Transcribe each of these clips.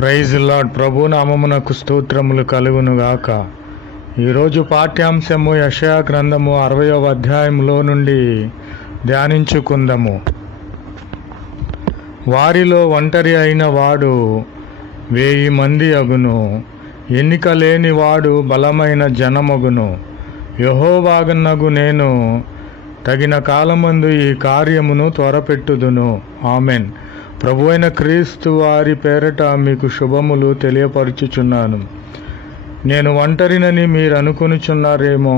Praise lord. ప్రభు నామమునకు స్తోత్రములు కలుగును గాక. ఈరోజు పాఠ్యాంశము యెషయా గ్రంథము 60వ అధ్యాయంలో నుండి ధ్యానించుకుందాము. వారిలో ఒంటరి అయిన వాడు 1000 మంది అగును, ఎన్నిక లేని వాడు బలమైన జనమగును. యెహోవానగు నేను తగిన కాలమందు ఈ కార్యమును త్వరపెట్టుదును. ఆమెన్. ప్రభువైన క్రీస్తు వారి పేరట మీకు శుభములు తెలియపరుచుచున్నాను. నేను ఒంటరినని మీరు అనుకొనుచున్నారేమో.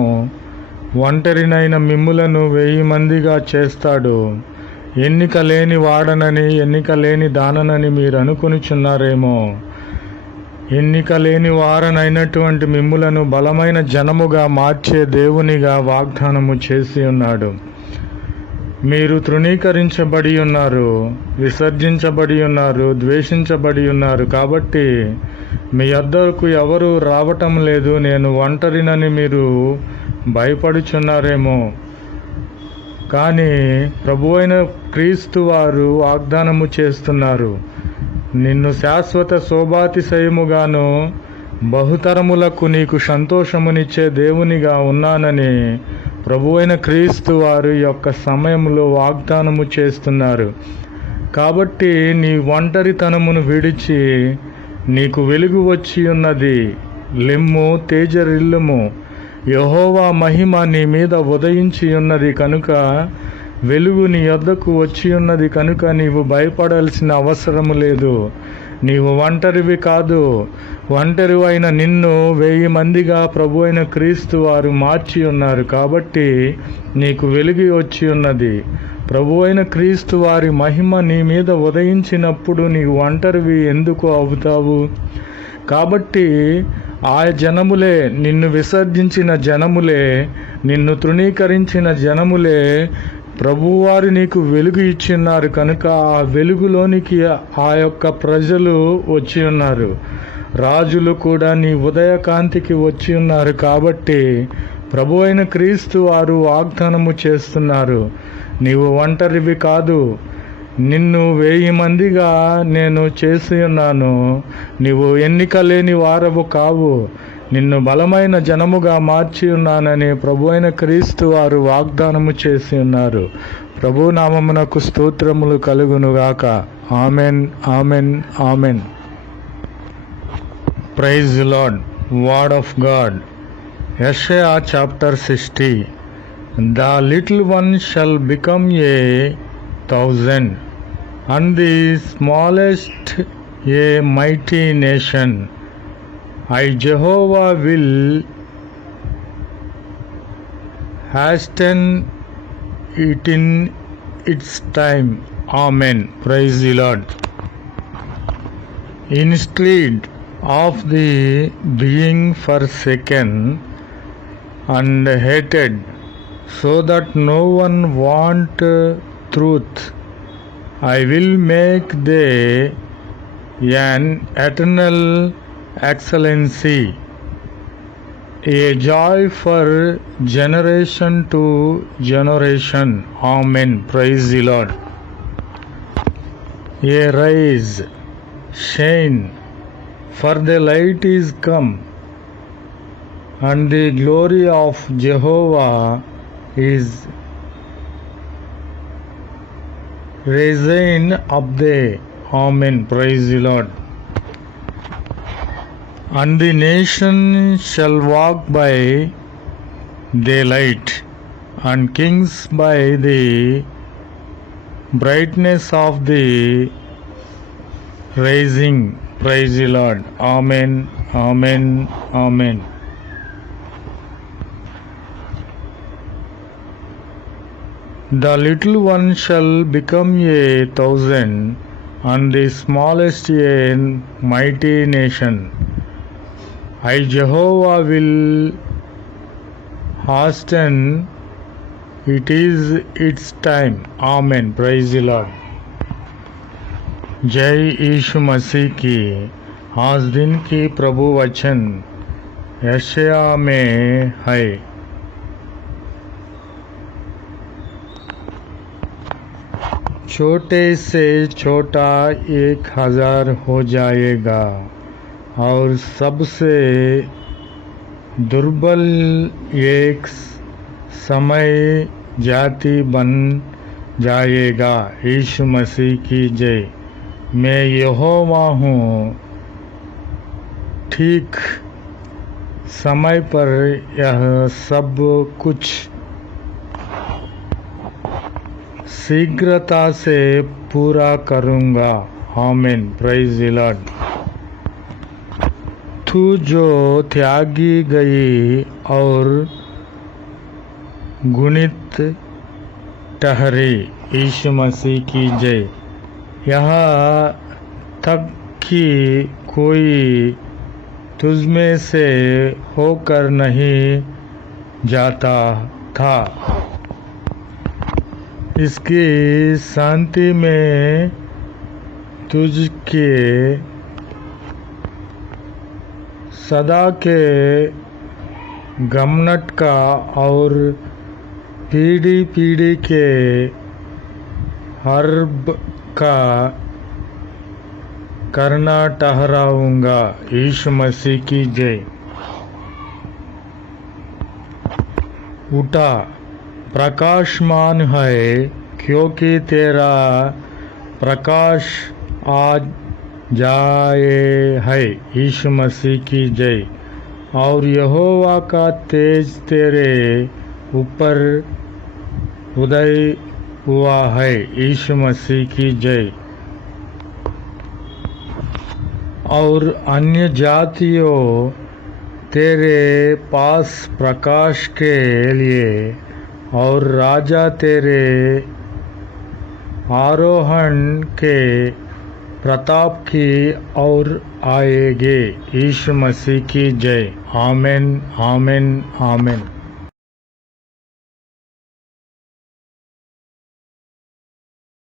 ఒంటరినైన మిమ్ములను 1000 మందిగా చేస్తాడు. ఎన్నిక లేని వాడనని, ఎన్నిక లేని దాననని మీరు అనుకొనుచున్నారేమో. ఎన్నిక లేని వారనైనటువంటి మిమ్ములను బలమైన జనముగా మార్చే దేవునిగా వాగ్దానము చేసి ఉన్నాడు. మీరు తృణీకరించబడి ఉన్నారు, విసర్జించబడి ఉన్నారు, ద్వేషించబడి ఉన్నారు. కాబట్టి మీ యొద్దకు ఎవరు రావటం లేదు. నేను ఒంటరినని మీరు భయపడుచున్నారేమో. కానీ ప్రభువైన క్రీస్తు వారు వాగ్దానము చేస్తున్నారు. నిన్ను శాశ్వత శోభాతిశయముగాను బహుతరములకు నీకు సంతోషమునిచ్చే దేవునిగా ఉన్నానని ప్రభువైన క్రీస్తు వారు యొక్క సమయంలో వాగ్దానము చేస్తున్నారు. కాబట్టి నీ ఒంటరితనమును విడిచి నీకు వెలుగు వచ్చి ఉన్నది. లెమ్ము, తేజరిల్లుము. యెహోవా మహిమ నీ మీద ఉదయించి ఉన్నది కనుక, వెలుగు నీ యొద్దకు వచ్చి ఉన్నది కనుక నీవు భయపడాల్సిన అవసరము లేదు. నీవు ఒంటరివి కాదు. ఒంటరి అయిన నిన్ను 1000 మందిగా ప్రభు అయిన క్రీస్తు వారు మార్చి ఉన్నారు. కాబట్టి నీకు వెలుగు వచ్చి ఉన్నది. ప్రభు అయిన క్రీస్తు వారి మహిమ నీ మీద ఉదయించినప్పుడు నీవు ఒంటరివి ఎందుకు అవుతావు? కాబట్టి ఆ జనములే, నిన్ను విసర్జించిన జనములే, నిన్ను తృణీకరించిన జనములే ప్రభువారు నీకు వెలుగు ఇచ్చిన్నారు కనుక ఆ వెలుగులోనికి ఆ యొక్క ప్రజలు వచ్చి ఉన్నారు. రాజులు కూడా నీ ఉదయకాంతికి వచ్చి ఉన్నారు. కాబట్టి ప్రభు అయిన క్రీస్తు వారు వాగ్దానము చేస్తున్నారు. నీవు ఒంటరివి కాదు. నిన్ను 1000 మందిగా నేను చేసి ఉన్నాను. నీవు ఎన్నిక లేని వారవు కావు. నిన్ను బలమైన జనముగా మార్చి ఉన్నానని ప్రభు అయిన క్రీస్తు వారు వాగ్దానము చేసి ఉన్నారు. ప్రభు నామమునకు స్తోత్రములు కలుగునుగాక. Amen, amen, amen. Praise lord. Word of God. యెషయా chapter 60. The little one shall become a 1000, and the smallest a mighty nation. I, Jehovah, will hasten it in its time. Amen. Praise the Lord. Instead of the being forsaken and hated, so that no one want truth, I will make thee an eternal excellency, a joy for generation to generation. Amen. Praise the Lord. Arise, shine, for the light is come, and the glory of Jehovah is risen up there. Amen. Praise the Lord. And the nation shall walk by the light, and kings by the brightness of the rising. Praise the Lord. Amen, amen, amen. The little one shall become a 1000, and the smallest a mighty nation. I, Jehovah, will hasten it is its time. Amen. Praise the Lord. जय यीशु मसीह की. आज दिन की प्रभु वचन यशाया में है. छोटे से छोटा 1000 हो जाएगा और सबसे दुर्बल एक समय जाति बन जाएगा। यीशु मसीह की जय। मैं यहोवा हूँ, ठीक समय पर यह सब कुछ शीघ्रता से पूरा करूँगा। आमीन। Praise the Lord. तू जो त्यागी गई और गुणित ठहरी। यीशु मसीह की जय। यहाँ तक कि कोई तुझमें से होकर नहीं जाता था, इसकी शांति में तुझके सदा के घमंड का और पीढ़ी पीढ़ी के हर्ब का करना ठहराऊंगा। यीशु मसीह की जय। उठा, प्रकाशमान है, क्योंकि तेरा प्रकाश आज जाए है। यीशु मसीह की जय। और यहोवा का तेज तेरे ऊपर उदय हुआ है। यीशु मसीह की जय। और अन्य जातियों तेरे पास प्रकाश के लिए और राजा तेरे आरोहण के प्रताप की ओर आएंगे। यीशु मसीह की जय। आमीन, आमीन, आमीन।